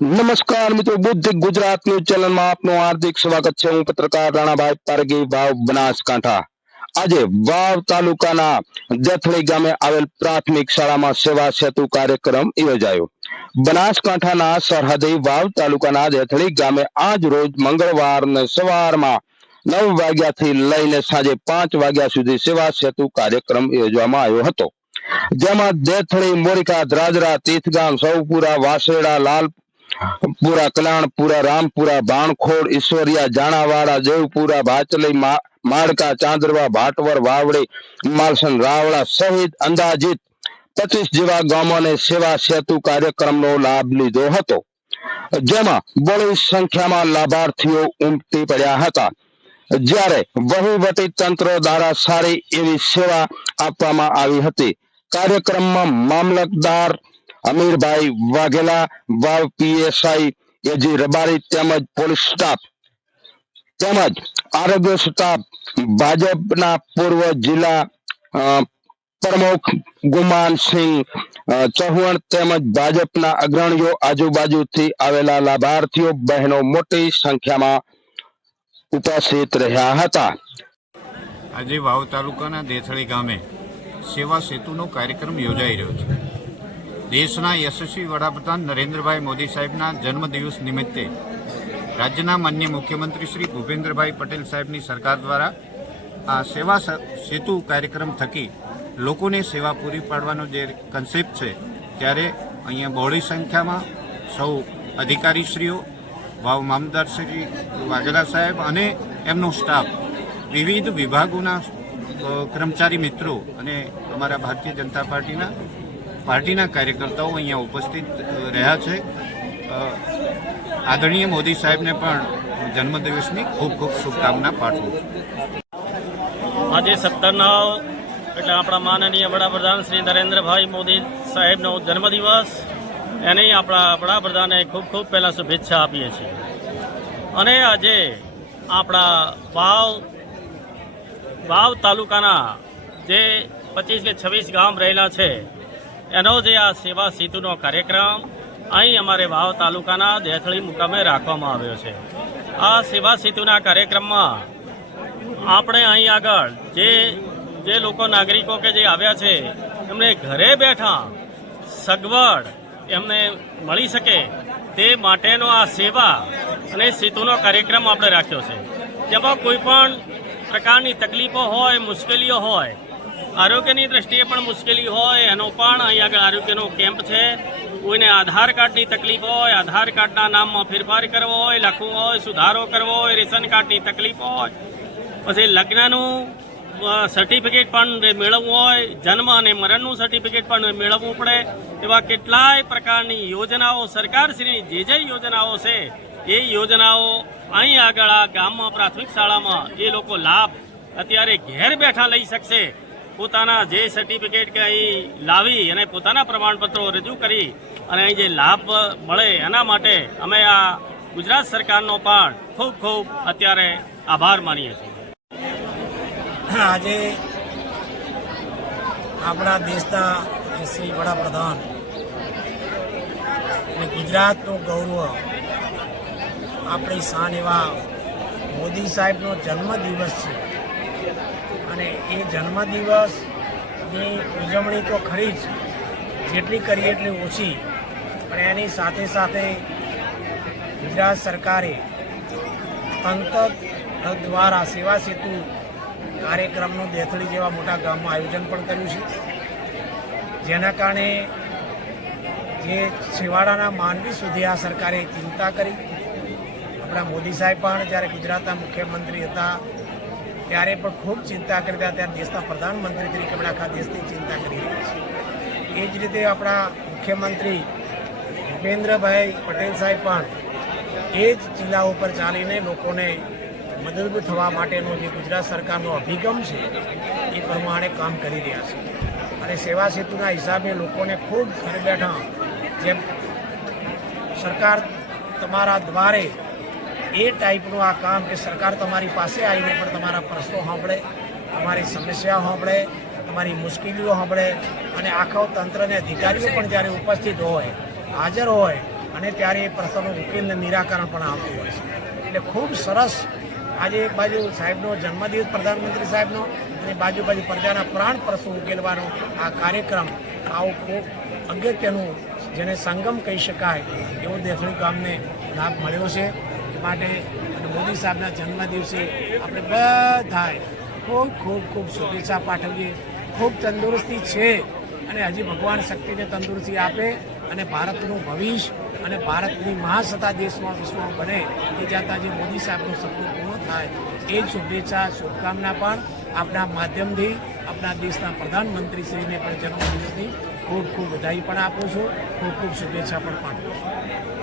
નમસ્કાર મિત્રો, બુદ્ધિ ગુજરાત ન્યૂઝ ચેનલમાં આપનું હાર્દિક સ્વાગત છે. હું પત્રકાર રાણાભાઈ પારગી વાવ, બનાસકાંઠા. આજે વાવ તાલુકાના જથળી ગામે આવેલ પ્રાથમિક શાળામાં સેવા સેતુ કાર્યક્રમ યોજાયો. બનાસકાંઠાના સરહદી વાવ તાલુકાના જથળી ગામે આજ રોજ મંગળવારને સવારમાં નવ વાગ્યાથી લઈને સાંજે પાંચ વાગ્યા સુધી સેવા સેતુ કાર્યક્રમ યોજવામાં આવ્યો હતો. જેમાં દેથળી મોરિકા ધ્રાજરા, તીથગામ, સૌપુરા, વાસેડા, લાલ પુરા પૂરા રામપુરા બાણખોડ ઈશ્વરિયા જાણાવાડા દેવપુરા ભાચલી મા- માળકા ચાંદરવા, ભાટવર, વાવડે, માલસન, રાવળા સહિત અંદાજિત પચીસ જેવા ગામોને સેવા સેતુ કાર્યક્રમનો લાભ લીધો હતો. જેમાં બળી સંખ્યામાં લાભાર્થીઓ ઉમટી પડ્યા હતા. જ્યારે વહીવટી તંત્ર દ્વારા સારી એવી સેવા આપવામાં આવી હતી. કાર્યક્રમમાં મામલતદાર Amirbhai Vaghela, Vav PSI, A G Rabari તેમજ પોલીસ સ્ટાફ તેમજ આરોગ્ય સ્ટાફ, ભાજપના પૂર્વ જિલ્લા પ્રમુખ ગુમાનસિંહ ચૌહાણ તેમજ ભાજપના અગ્રણીઓ આજુબાજુથી આવેલા લાભાર્થીઓ, બહેનો મોટી સંખ્યામાં ઉપસ્થિત રહ્યા હતા. આજે વાવ તાલુકાના દેથળી ગામે સેવા સેતુનો કાર્યક્રમ યોજાઈ રહ્યો છે. દેશના યશસ્વી વડાપ્રધાન નરેન્દ્રભાઈ મોદી સાહેબના જન્મદિવસ નિમિત્તે રાજ્યના માન્ય મુખ્યમંત્રી શ્રી ભૂપેન્દ્રભાઈ પટેલ સાહેબની સરકાર દ્વારા આ સેવા સેતુ કાર્યક્રમ થકી લોકોને સેવા પૂરી પાડવાનો જે કન્સેપ્ટ છે, ત્યારે અહીંયા બહોળી સંખ્યામાં સૌ અધિકારીશ્રીઓ, વાવ મામદાર શ્રી વાઘેલા સાહેબ અને એમનો સ્ટાફ વિવિધ વિભાગોના કર્મચારી મિત્રો અને અમારા ભારતીય જનતા પાર્ટીના પાર્ટીના કાર્યકર્તાઓ અહીંયા ઉપસ્થિત રહ્યા છે. આદરણીય મોદી સાહેબને પણ જન્મદિવસની ખૂબ ખૂબ શુભકામના પાઠવું આજે સત્તરના એટલે આપણા માનનીય વડાપ્રધાન શ્રી નરેન્દ્રભાઈ મોદી સાહેબનો જન્મદિવસ. એની આપણા વડાપ્રધાને ખૂબ ખૂબ પહેલાં શુભેચ્છા આપીએ છીએ. અને આજે આપણા વાવ વાવ તાલુકાના જે પચીસ કે છવ્વીસ ગામ રહેલા છે એનો જે આ સેવા સેતુનો કાર્યક્રમ અહીં અમારે વાવ તાલુકાના દેથળી મુકામે રાખવામાં આવ્યો છે. આ સેવા સેતુના કાર્યક્રમમાં આપણે અહીં આગળ જે જે લોકો નાગરિકો કે જે આવ્યા છે, એમને ઘરે બેઠા સગવડ એમને મળી શકે તે માટેનો આ સેવા અને સેતુનો કાર્યક્રમ આપણે રાખ્યો છે. જેમાં કોઈ પણ પ્રકારની તકલીફો હોય, મુશ્કેલીઓ હોય આરોગ્યની દ્રષ્ટિએ પણ મુશ્કેલી હોય, એનો પણ અહીં આગળ આરોગ્યનો કેમ્પ છે. કોઈને આધાર કાર્ડની તકલીફ હોય, આધાર કાર્ડના નામમાં ફેરફાર કરવો હોય, લખવું હોય, સુધારો કરવો હોય, રેશન કાર્ડની તકલીફ હોય. પછી લગ્નનું સર્ટિફિકેટ પણ મેળવવું હોય, જન્મ અને મરણનું સર્ટિફિકેટ પણ મેળવવું પડે. એવા કેટલાય પ્રકારની યોજનાઓ સરકારશ્રીની જે જે યોજનાઓ છે, એ યોજનાઓ અહીં આગળ આ ગામમાં પ્રાથમિક શાળામાં એ લોકો લાભ અત્યારે ઘેર બેઠા લઈ શકશે. પોતાના જે સર્ટિફિકેટ કે અહીં લાવી અને પોતાના પ્રમાણપત્રો રજૂ કરી અને અહીં જે લાભ મળે એના માટે અમે આ ગુજરાત સરકારનો પણ ખૂબ ખૂબ અત્યારે આભાર માનીએ છીએ. આજે આપણા દેશના શ્રી વડાપ્રધાન અને ગુજરાતનું ગૌરવ આપણી શાન એવા મોદી સાહેબનો જન્મદિવસ છે. અને એ જન્મદિવસની ઉજવણી તો ખરી જ. જેટલી કરીએ એટલી ઓછી. પણ એની સાથે સાથે ગુજરાત સરકારે તંત્ર દ્વારા સેવા સેતુ કાર્યક્રમનું દેથળી જેવા મોટા ગામમાં આયોજન પણ કર્યું છે. જેના કારણે જે છેવાડાના માનવી સુધી આ સરકારે ચિંતા કરી. આપણા મોદી સાહેબ પણ જ્યારે ગુજરાતના મુખ્યમંત્રી હતા ત્યારે પણ ખૂબ ચિંતા કરતા ત્યારે દેશના પ્રધાનમંત્રી તરીકે આપણે આખા દેશની ચિંતા કરી રહ્યા છે. એ જ રીતે આપણા મુખ્યમંત્રી ભૂપેન્દ્રભાઈ પટેલ સાહેબ પણ એ જ જિલ્લા ઉપર ચાલીને લોકોને મદદરૂપ થવા માટેનો જે ગુજરાત સરકારનો અભિગમ છે, એ પ્રમાણે કામ કરી રહ્યા છે. અને સેવા સેતુના હિસાબે લોકોને ખૂબ ઘર બેઠા જેમ સરકાર તમારા દ્વારે એ ટાઈપનું આ કામ કે સરકાર તમારી પાસે આવીને પણ તમારા પ્રશ્નો સાંભળે, તમારી સમસ્યા સાંભળે, તમારી મુશ્કેલીઓ સાંભળે અને આખા તંત્રને અધિકારીઓ પણ જ્યારે ઉપસ્થિત હોય, હાજર હોય અને ત્યારે એ પ્રશ્નનો ઉકેલને નિરાકરણ પણ આવતું હોય છે. એટલે ખૂબ સરસ આજે એક બાજુ સાહેબનો જન્મદિવસ પ્રધાનમંત્રી સાહેબનો અને બાજુ બાજુ પ્રજાના પ્રાણ પ્રશ્નો ઉકેલવાનો આ કાર્યક્રમ આવું ખૂબ અગત્યનું જેને સંગમ કહી શકાય એવો દેસડી ગામને લાભ મળ્યો છે. માટે અને મોદી સાહેબના જન્મદિવસે આપણે બધાએ ખૂબ ખૂબ ખૂબ શુભેચ્છા પાઠવીએ. ખૂબ તંદુરસ્તી છે અને હજી ભગવાન શક્તિને તંદુરસ્તી આપે અને ભારતનું ભવિષ્ય અને ભારતની મહાસત્તા દેશમાં વિશ્વમાં બને એ જાતા જે મોદી સાહેબનું સપનું પૂર્ણ થાય. એ શુભેચ્છા, શુભકામના પણ આપણા માધ્યમથી આપણા દેશના પ્રધાનમંત્રીશ્રીને પણ જન્મદિવસની ખૂબ ખૂબ વધાઈ પણ આપું છું. ખૂબ ખૂબ શુભેચ્છા પણ પાઠવું છું.